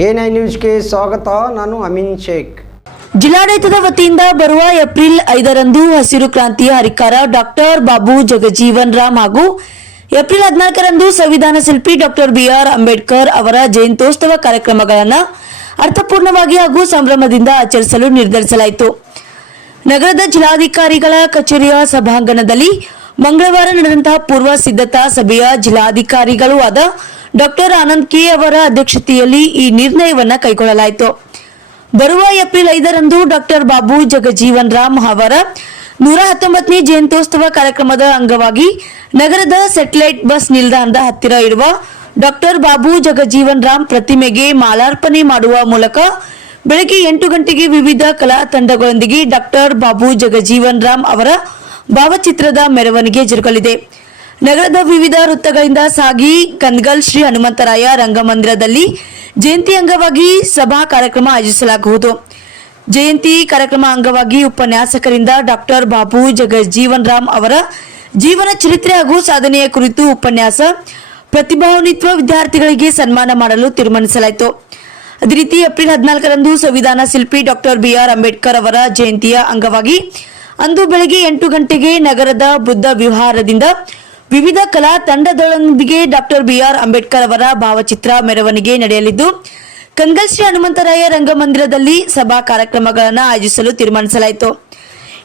A9 ನ್ಯೂಸ್ಗೆ ಸ್ವಾಗತ. ನಾನು ಅಮೀನ್ ಶೇಖ್. ಜಿಲ್ಲಾಡಳಿತದ ವತಿಯಿಂದ ಬರುವ ಏಪ್ರಿಲ್ 5ರಂದು ಹಸಿರು ಕ್ರಾಂತಿಯ ಹರಿಕಾರ ಡಾಕ್ಟರ್ ಬಾಬು ಜಗಜೀವನ್ ರಾಮ್ ಹಾಗೂ ಏಪ್ರಿಲ್ 14ರಂದು ಸಂವಿಧಾನ ಶಿಲ್ಪಿ ಡಾಕ್ಟರ್ ಬಿಆರ್ ಅಂಬೇಡ್ಕರ್ ಅವರ ಜಯಂತ್ಯೋತ್ಸವ ಕಾರ್ಯಕ್ರಮಗಳನ್ನು ಅರ್ಥಪೂರ್ಣವಾಗಿ ಹಾಗೂ ಸಂಭ್ರಮದಿಂದ ಆಚರಿಸಲು ನಿರ್ಧರಿಸಲಾಯಿತು. ನಗರದ ಜಿಲ್ಲಾಧಿಕಾರಿಗಳ ಕಚೇರಿಯ ಸಭಾಂಗಣದಲ್ಲಿ ಮಂಗಳವಾರ ನಡೆದಂತಹ ಪೂರ್ವ ಸಿದ್ಧತಾ ಸಭೆಯ ಜಿಲ್ಲಾಧಿಕಾರಿಗಳೂ ಆದ ಡಾಕ್ಟರ್ ಆನಂದ್ ಕೆ ಅವರ ಅಧ್ಯಕ್ಷತೆಯಲ್ಲಿ ಈ ನಿರ್ಣಯವನ್ನು ಕೈಗೊಳ್ಳಲಾಯಿತು. ಬರುವ ಏಪ್ರಿಲ್ 5ರಂದು ಡಾಕ್ಟರ್ ಬಾಬು ಜಗಜೀವನ್ ರಾಮ್ ಅವರ 119ನೇ ಜಯಂತ್ಯೋತ್ಸವ ಕಾರ್ಯಕ್ರಮದ ಅಂಗವಾಗಿ ನಗರದ ಸ್ಯಾಟಲೈಟ್ ಬಸ್ ನಿಲ್ದಾಣದ ಹತ್ತಿರ ಇರುವ ಡಾಕ್ಟರ್ ಬಾಬು ಜಗಜೀವನ್ ರಾಮ್ ಪ್ರತಿಮೆಗೆ ಮಾಲಾರ್ಪಣೆ ಮಾಡುವ ಮೂಲಕ ಬೆಳಗ್ಗೆ 8 ಗಂಟೆಗೆ ವಿವಿಧ ಕಲಾ ತಂಡಗಳೊಂದಿಗೆ ಡಾಕ್ಟರ್ ಬಾಬು ಜಗಜೀವನ್ ರಾಮ್ ಅವರ ಭಾವಚಿತ್ರದ ಮೆರವಣಿಗೆ ಜರುಗಲಿದೆ. ನಗರದ ವಿವಿಧ ವೃತ್ತಗಳಿಂದ ಸಾಗಿ ಕನ್ಗಲ್ ಶ್ರೀ ಹನುಮಂತರಾಯ ರಂಗಮಂದಿರದಲ್ಲಿ ಜಯಂತಿ ಅಂಗವಾಗಿ ಸಭಾ ಕಾರ್ಯಕ್ರಮ ಆಯೋಜಿಸಲಾಗುವುದು. ಜಯಂತಿ ಕಾರ್ಯಕ್ರಮ ಅಂಗವಾಗಿ ಉಪನ್ಯಾಸಕರಿಂದ ಡಾಕ್ಟರ್ ಬಾಬು ಜಗಜೀವನ್ ರಾಮ್ ಅವರ ಜೀವನ ಚರಿತ್ರೆ ಹಾಗೂ ಸಾಧನೆಯ ಕುರಿತು ಉಪನ್ಯಾಸ, ಪ್ರತಿಭಾನ್ವಿತ ವಿದ್ಯಾರ್ಥಿಗಳಿಗೆ ಸನ್ಮಾನ ಮಾಡಲು ತೀರ್ಮಾನಿಸಲಾಯಿತು. ಅದೇ ರೀತಿ ಏಪ್ರಿಲ್ 14ರಂದು ಸಂವಿಧಾನ ಶಿಲ್ಪಿ ಡಾಕ್ಟರ್ ಬಿಆರ್ ಅಂಬೇಡ್ಕರ್ ಅವರ ಜಯಂತಿಯ ಅಂಗವಾಗಿ ಅಂದು ಬೆಳಗ್ಗೆ 8 ಗಂಟೆಗೆ ನಗರದ ಬುದ್ಧ ವಿಹಾರದಿಂದ ವಿವಿಧ ಕಲಾ ತಂಡಗಳೊಂದಿಗೆ ಡಾಕ್ಟರ್ ಬಿಆರ್ ಅಂಬೇಡ್ಕರ್ ಅವರ ಭಾವಚಿತ್ರ ಮೆರವಣಿಗೆ ನಡೆಯಲಿದ್ದು, ಕನ್ಗಲ್ ಶ್ರೀ ಹನುಮಂತರಾಯ ರಂಗಮಂದಿರದಲ್ಲಿ ಸಭಾ ಕಾರ್ಯಕ್ರಮಗಳನ್ನು ಆಯೋಜಿಸಲು ತೀರ್ಮಾನಿಸಲಾಯಿತು.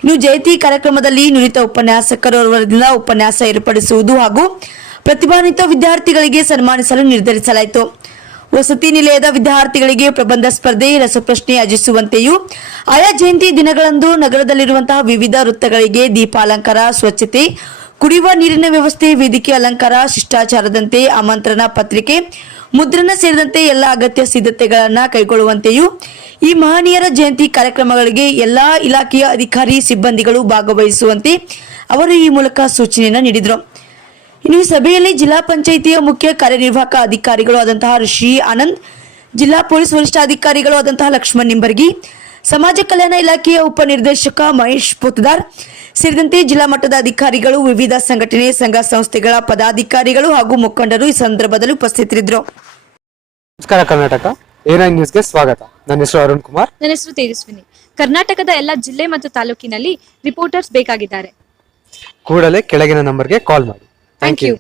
ಇನ್ನು ಜಯಂತಿ ಕಾರ್ಯಕ್ರಮದಲ್ಲಿ ನುರಿತ ಉಪನ್ಯಾಸಕರವರಿಂದ ಉಪನ್ಯಾಸ ಏರ್ಪಡಿಸುವುದು ಹಾಗೂ ಪ್ರತಿಭಾನ್ವಿತ ವಿದ್ಯಾರ್ಥಿಗಳಿಗೆ ಸನ್ಮಾನಿಸಲು ನಿರ್ಧರಿಸಲಾಯಿತು. ವಸತಿ ನಿಲಯದ ವಿದ್ಯಾರ್ಥಿಗಳಿಗೆ ಪ್ರಬಂಧ ಸ್ಪರ್ಧೆ, ರಸಪ್ರಶ್ನೆ ಆಯೋಜಿಸುವಂತೆಯೂ ಆಯಾ ಜಯಂತಿ ದಿನಗಳಂದು ನಗರದಲ್ಲಿರುವಂತಹ ವಿವಿಧ ವೃತ್ತಗಳಿಗೆ ದೀಪಾಲಂಕಾರ, ಸ್ವಚ್ಛತೆ, ಕುಡಿಯುವ ನೀರಿನ ವ್ಯವಸ್ಥೆ, ವೇದಿಕೆ ಅಲಂಕಾರ, ಶಿಷ್ಟಾಚಾರದಂತೆ ಆಮಂತ್ರಣ ಪತ್ರಿಕೆ ಮುದ್ರಣ ಸೇರಿದಂತೆ ಎಲ್ಲ ಅಗತ್ಯ ಸಿದ್ಧತೆಗಳನ್ನು ಕೈಗೊಳ್ಳುವಂತೆಯೂ ಈ ಮಹನೀಯರ ಜಯಂತಿ ಕಾರ್ಯಕ್ರಮಗಳಿಗೆ ಎಲ್ಲಾ ಇಲಾಖೆಯ ಅಧಿಕಾರಿ ಸಿಬ್ಬಂದಿಗಳು ಭಾಗವಹಿಸುವಂತೆ ಅವರು ಈ ಮೂಲಕ ಸೂಚನೆಯನ್ನು ನೀಡಿದರು. ಇನ್ನು ಈ ಸಭೆಯಲ್ಲಿ ಜಿಲ್ಲಾ ಪಂಚಾಯಿತಿಯ ಮುಖ್ಯ ಕಾರ್ಯನಿರ್ವಾಹಕ ಅಧಿಕಾರಿಗಳು ಆದಂತಹ ಋಷಿ ಆನಂದ್, ಜಿಲ್ಲಾ ಪೊಲೀಸ್ ವರಿಷ್ಠಾಧಿಕಾರಿಗಳು ಆದಂತಹ ಲಕ್ಷ್ಮಣ್ ನಿಂಬರ್ಗಿ, ಸಮಾಜ ಕಲ್ಯಾಣ ಇಲಾಖೆಯ ಉಪನಿರ್ದೇಶಕ ಮಹೇಶ್ ಪೋತದಾರ್ ಸೇರಿದಂತೆ ಜಿಲ್ಲಾ ಮಟ್ಟದ ಅಧಿಕಾರಿಗಳು, ವಿವಿಧ ಸಂಘಟನೆ ಸಂಘ ಸಂಸ್ಥೆಗಳ ಪದಾಧಿಕಾರಿಗಳು ಹಾಗೂ ಮುಖಂಡರು ಈ ಸಂದರ್ಭದಲ್ಲಿ ಉಪಸ್ಥಿತರಿದ್ದರು. ನಮಸ್ಕಾರ ಕರ್ನಾಟಕ A9 ನ್ಯೂಸ್ಗೆ ಸ್ವಾಗತ. ನನ್ನ ಹೆಸರು ಅರುಣ್ ಕುಮಾರ್. ನನ್ನ ಹೆಸರು ತೇಜಸ್ವಿನಿ. ಕರ್ನಾಟಕದ ಎಲ್ಲ ಜಿಲ್ಲೆ ಮತ್ತು ತಾಲೂಕಿನಲ್ಲಿ ರಿಪೋರ್ಟರ್ಸ್ ಬೇಕಾಗಿದ್ದಾರೆ. ಕೂಡಲೇ ಕೆಳಗಿನ ನಂಬರ್ಗೆ ಕಾಲ್ ಮಾಡಿ. Thank you.